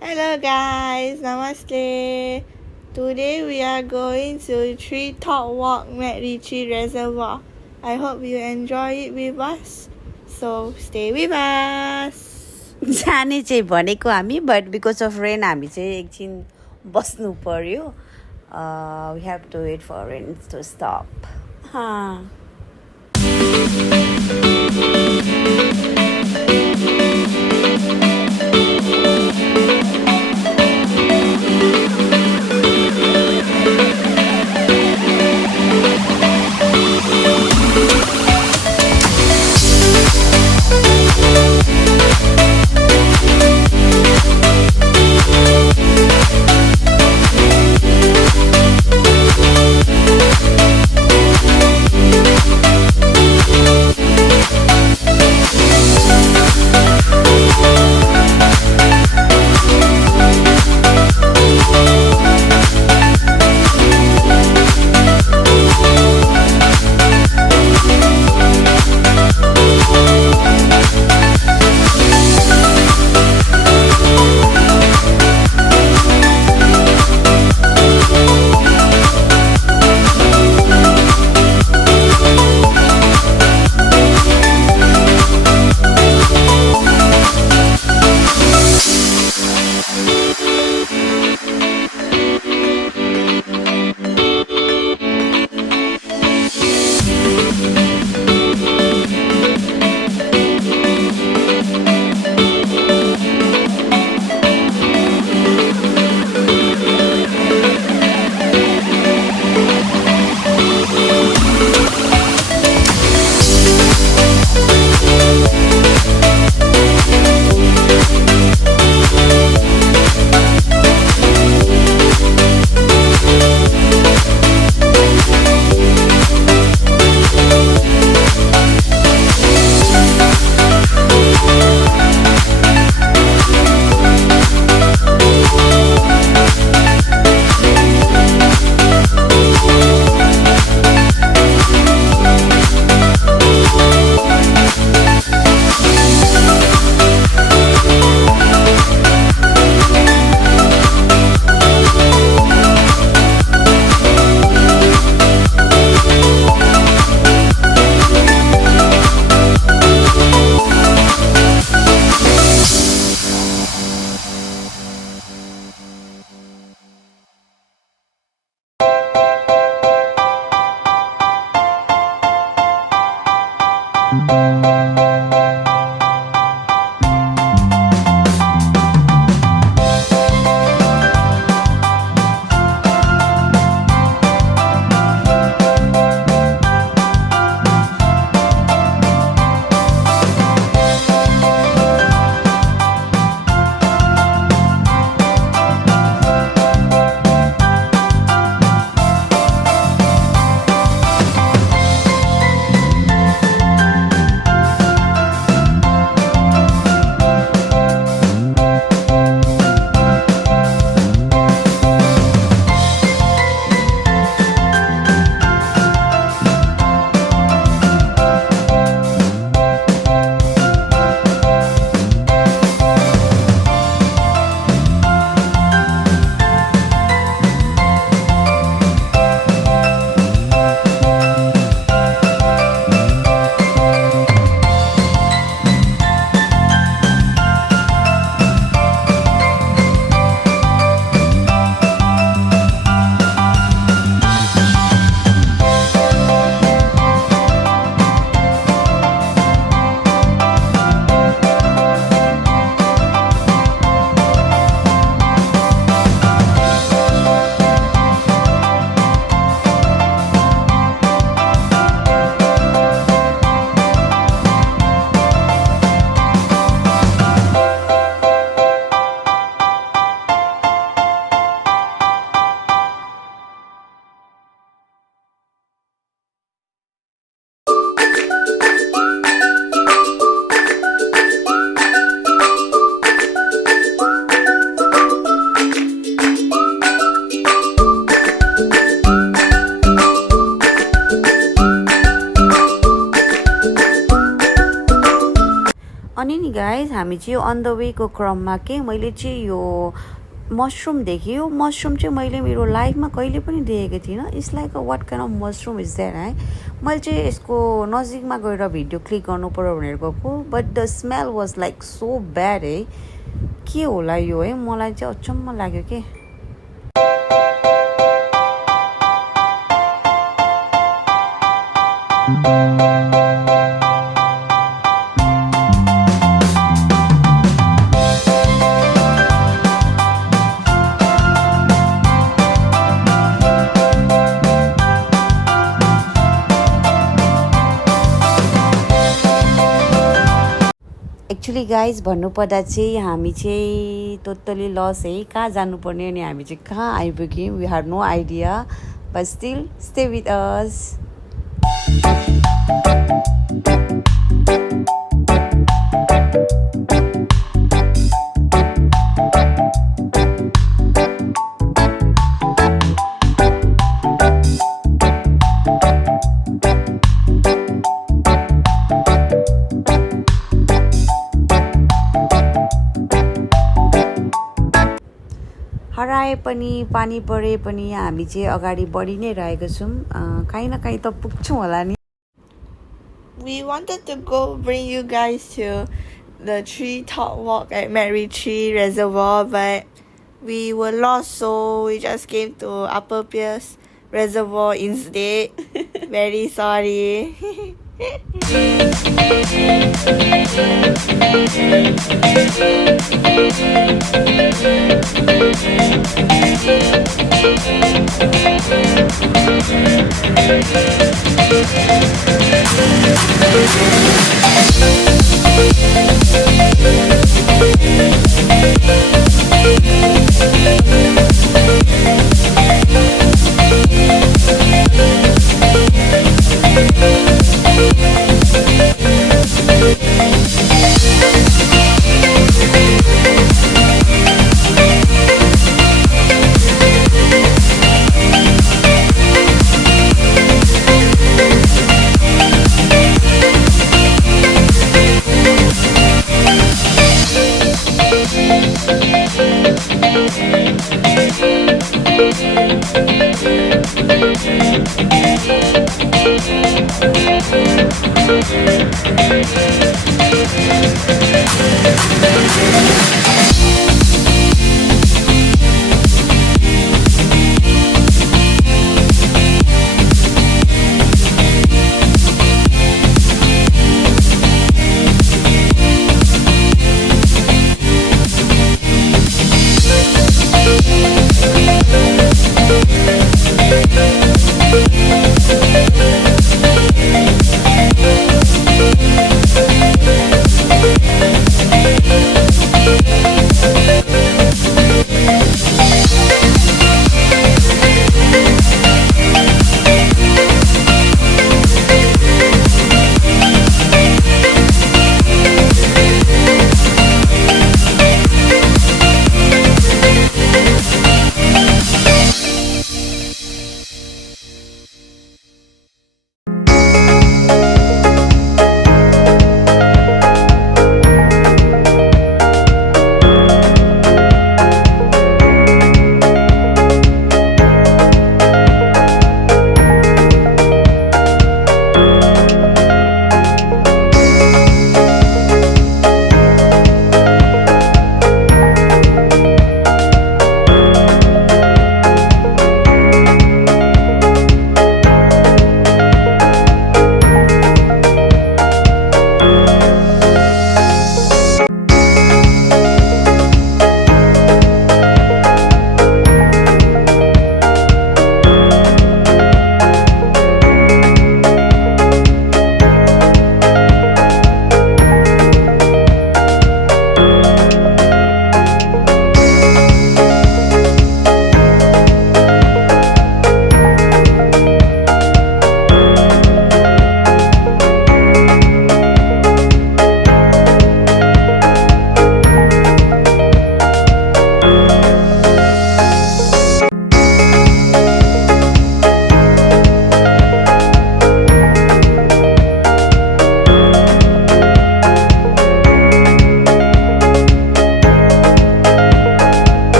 Hello guys, Namaste. Today we are going to Tree Top Walk MacRitchie Reservoir. I hope you enjoy it with us. So stay with us. जाने चाहिँ भनेको हामी but because of rain हामी चाहिँ एकछिन बस्नु पर्यो we have to wait for rain to stop हामी चाहिँ अन द वेको क्रममा के मैले चाहिँ यो मसरुम देखेँ यो मसरुम चाहिँ मैले मेरो लाइफमा कहिले पनि देखेको थिइनँ it's like a what kind of mushroom is that है मैले चाहिँ यसको नजिकमा गएर भिडियो क्लिक गर्नु पर्यो भनेर गएको but the smell was like so bad है के होला यो है मलाई चाहिँ अचम्म लाग्यो के एक्चुअली गाइज भन्नुपर्दा चाहिँ हामी चाहिँ टोटली लस है कहाँ जानुपर्ने अनि हामी चाहिँ कहाँ आइपुग्यौँ we have no idea but still stay with us हराए पनि पानी परे पनि हामी चाहिँ अगाडि बढी नै रहेको छौँ काहीँ न काहीँ त पुग्छौँ होला नि We wanted to go bring you guys to the treetop walk at MacRitchie Reservoir, but we were lost, so we just came to Upper Pierce Reservoir instead. Very sorry.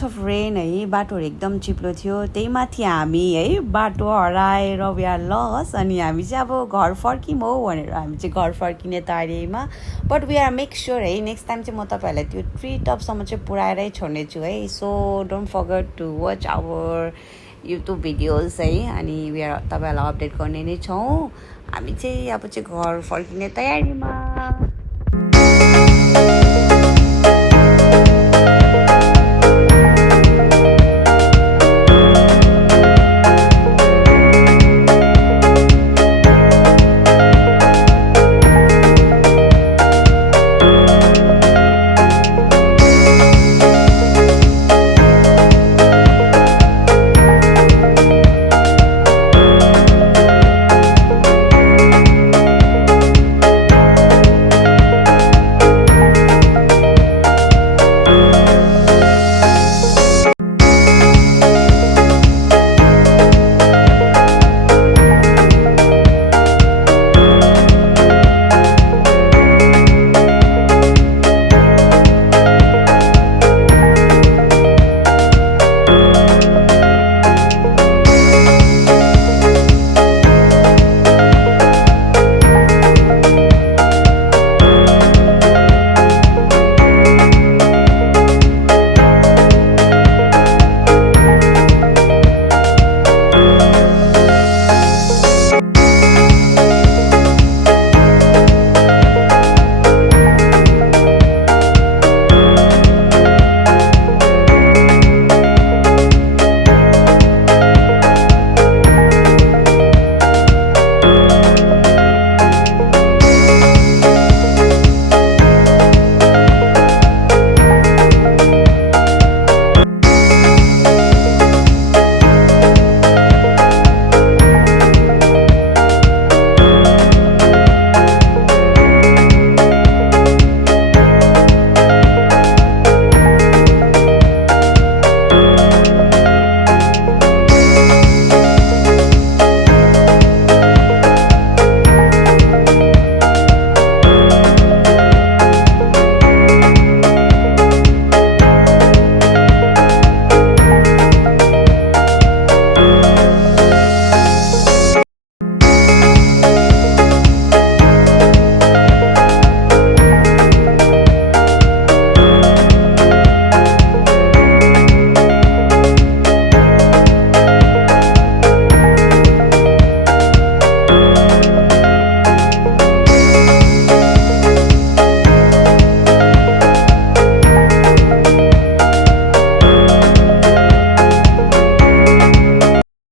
Lots of rain है बाटोहरू एकदम चिप्लो थियो त्यही माथि हामी है बाटो हराएर वी आर लस अनि हामी चाहिँ अब घर फर्किम हो भनेर हामी चाहिँ घर फर्किने तयारीमा but we are make sure है नेक्स्ट टाइम चाहिँ म तपाईँहरूलाई त्यो ट्री टपसम्म चाहिँ पुऱ्याएरै छोड्नेछु है so don't forget to watch our YouTube videos है अनि वी आर तपाईँहरूलाई अपडेट गर्ने नै छौँ हामी चाहिँ अब चाहिँ घर फर्किने तयारीमा